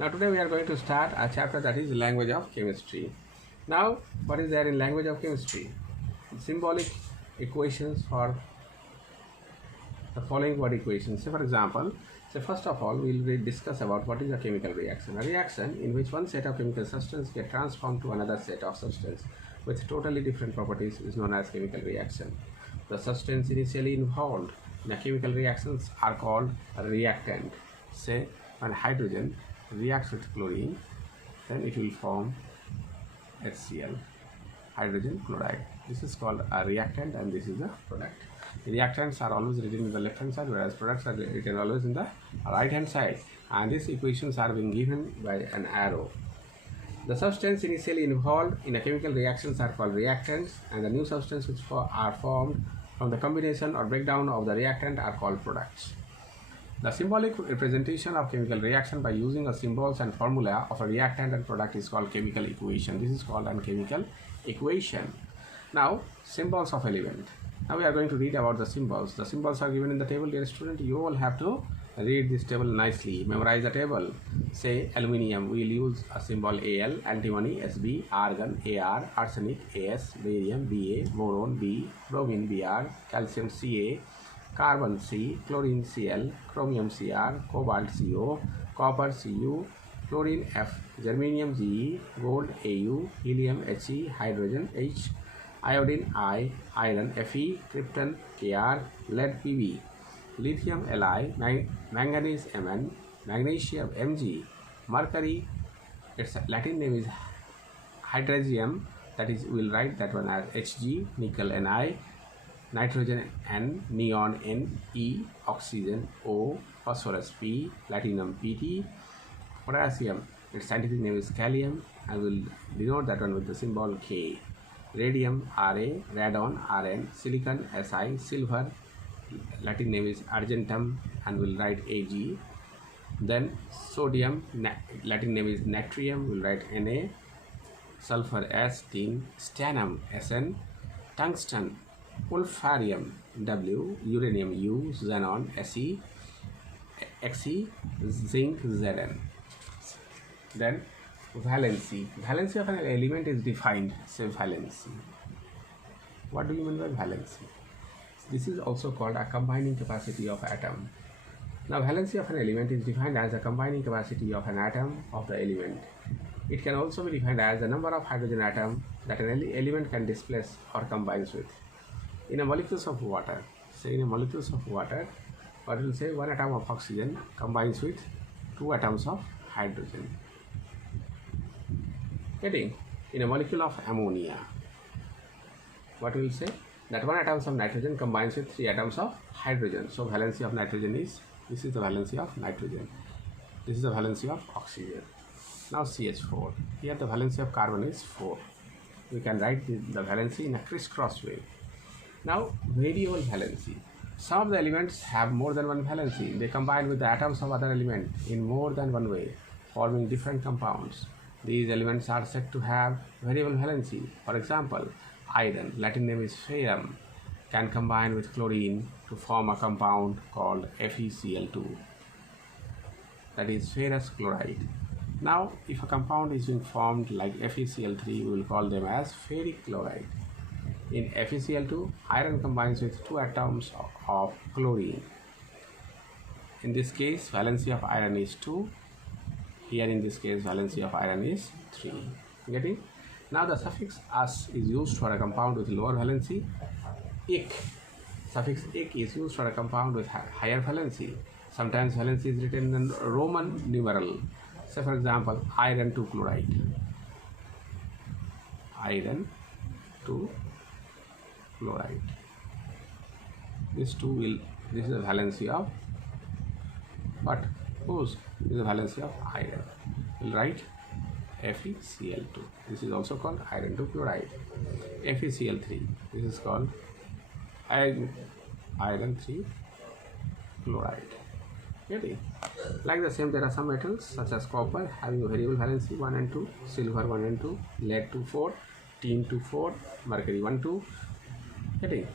Now today we are going to start a chapter that is language of chemistry. Now what is there in language of chemistry? Symbolic equations for the following word equations. So for example, first of all we will discuss about what is a chemical reaction. A reaction in which one set of chemical substance get transformed to another set of substance with totally different properties is known as chemical reaction. The substance initially involved in a chemical reactions are called a reactant. Say when hydrogen reacts with chlorine, then it will form HCl, hydrogen chloride. This is called a reactant and this is a product. The reactants are always written in the left hand side, whereas products are written always in the right hand side, and these equations are being given by an arrow. The substance initially involved in a chemical reactions are called reactants, and the new substance which are formed from the combination or breakdown of the reactant are called products. The symbolic representation of chemical reaction by using a symbols and formula of a reactant and product is called chemical equation. This is called a chemical equation. Now, symbols of element. Now we are going to read about the symbols. The symbols are given in the table, dear student. You all have to read this table nicely. Memorize the table. Say aluminium, we will use a symbol Al, antimony Sb, argon Ar, arsenic As, barium Ba, boron B, bromine Br, calcium Ca, carbon C, chlorine Cl, chromium Cr, cobalt Co, copper Cu, chlorine F, germanium Ge, gold Au, helium He, hydrogen H, iodine I, iron Fe, krypton Kr, lead Pb, lithium Li, manganese Mn, magnesium Mg, mercury, its Latin name is hydrosium, that is we will write that one as Hg, nickel Ni, nitrogen N, neon Ne, oxygen O, phosphorus P, platinum Pt, potassium, its scientific name is calcium, and we will denote that one with the symbol K. Radium Ra, radon Rn, silicon Si, silver, Latin name is argentum, and we will write Ag. Then sodium, Latin name is natrium, we will write Na, sulfur S, tin, stannum Sn, tungsten, wolframium W, uranium U, xenon Se, Xe, zinc Zn. Then valency. Valency of an element is defined. Say valency. What do you mean by valency? This is also called a combining capacity of atom. Now valency of an element is defined as the combining capacity of an atom of the element. It can also be defined as the number of hydrogen atoms that an element can displace or combines with. In a molecules of water, say in a molecules of water, what will say one atom of oxygen combines with 2 atoms of hydrogen. Getting in a molecule of ammonia, what we will say that 1 atom of nitrogen combines with 3 atoms of hydrogen. So valency of nitrogen is, this is the valency of nitrogen, this is the valency of oxygen. Now CH4, here the valency of carbon is 4. We can write the valency in a crisscross way. Now variable valency. Some of the elements have more than one valency. They combine with the atoms of other element in more than one way, forming different compounds. These elements are said to have variable valency. For example, iron, Latin name is ferrum, can combine with chlorine to form a compound called FeCl2, that is ferrous chloride. Now, if a compound is being formed like FeCl3, we will call them as ferric chloride. In FeCl2, iron combines with 2 atoms of chlorine. In this case, valency of iron is 2. Here in this case, valency of iron is 3. Getting? Now the suffix as is used for a compound with lower valency. Ik, suffix ik is used for a compound with higher valency. Sometimes valency is written in Roman numeral. Say for example, iron 2 chloride. Iron 2 chloride. This 2 will, this is the valency of what? Whose? This is the valency of iron. We'll write FeCl2. This is also called iron 2 chloride. FeCl3. This is called iron 3 chloride. Getting? Like the same, there are some metals such as copper having variable valency 1 and 2, silver 1 and 2, lead 2, 4, tin 2, 4, mercury 1, 2. Getting?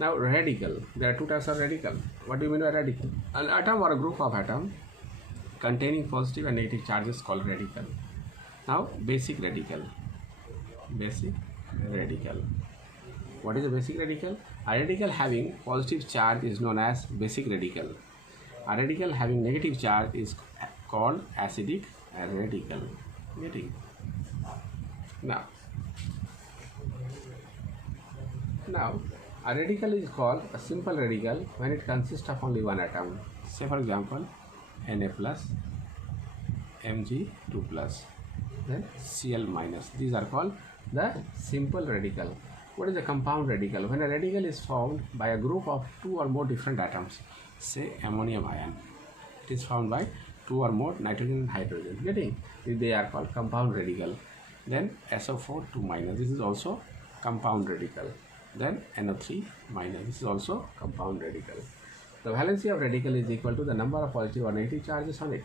Now radical. There are 2 types of radical. What do you mean by radical? An atom or a group of atoms containing positive and negative charges called radical. Now basic radical. Basic radical. What is a basic radical? A radical having positive charge is known as basic radical. A radical having negative charge is called acidic radical. Getting? Now, a radical is called a simple radical when it consists of only one atom. Say for example, Na plus, Mg2 plus, then Cl minus. These are called the simple radical. What is a compound radical? When a radical is formed by a group of two or more different atoms, say ammonium ion, it is formed by two or more nitrogen and hydrogen. Getting? They are called compound radical. Then SO4 2 minus, this is also compound radical. Then NO3 minus, this is also compound radical. The valency of radical is equal to the number of positive or negative charges on it.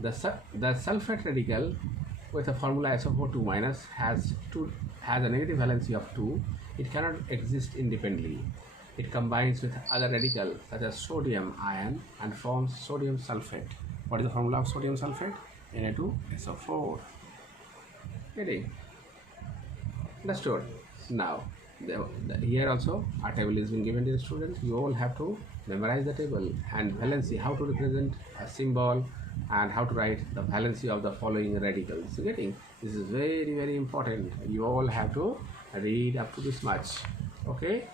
The sulfate radical with a formula SO4 2 minus has a negative valency of 2. It cannot exist independently. It combines with other radicals such as sodium ion and forms sodium sulfate. What is the formula of sodium sulfate? Na2SO4. Getting? Understood? Now, here also a table is been given to the students. You all have to memorize the table and valency, how to represent a symbol and how to write the valency of the following radicals. Getting? This is very, very important. You all have to read up to this much. Okay?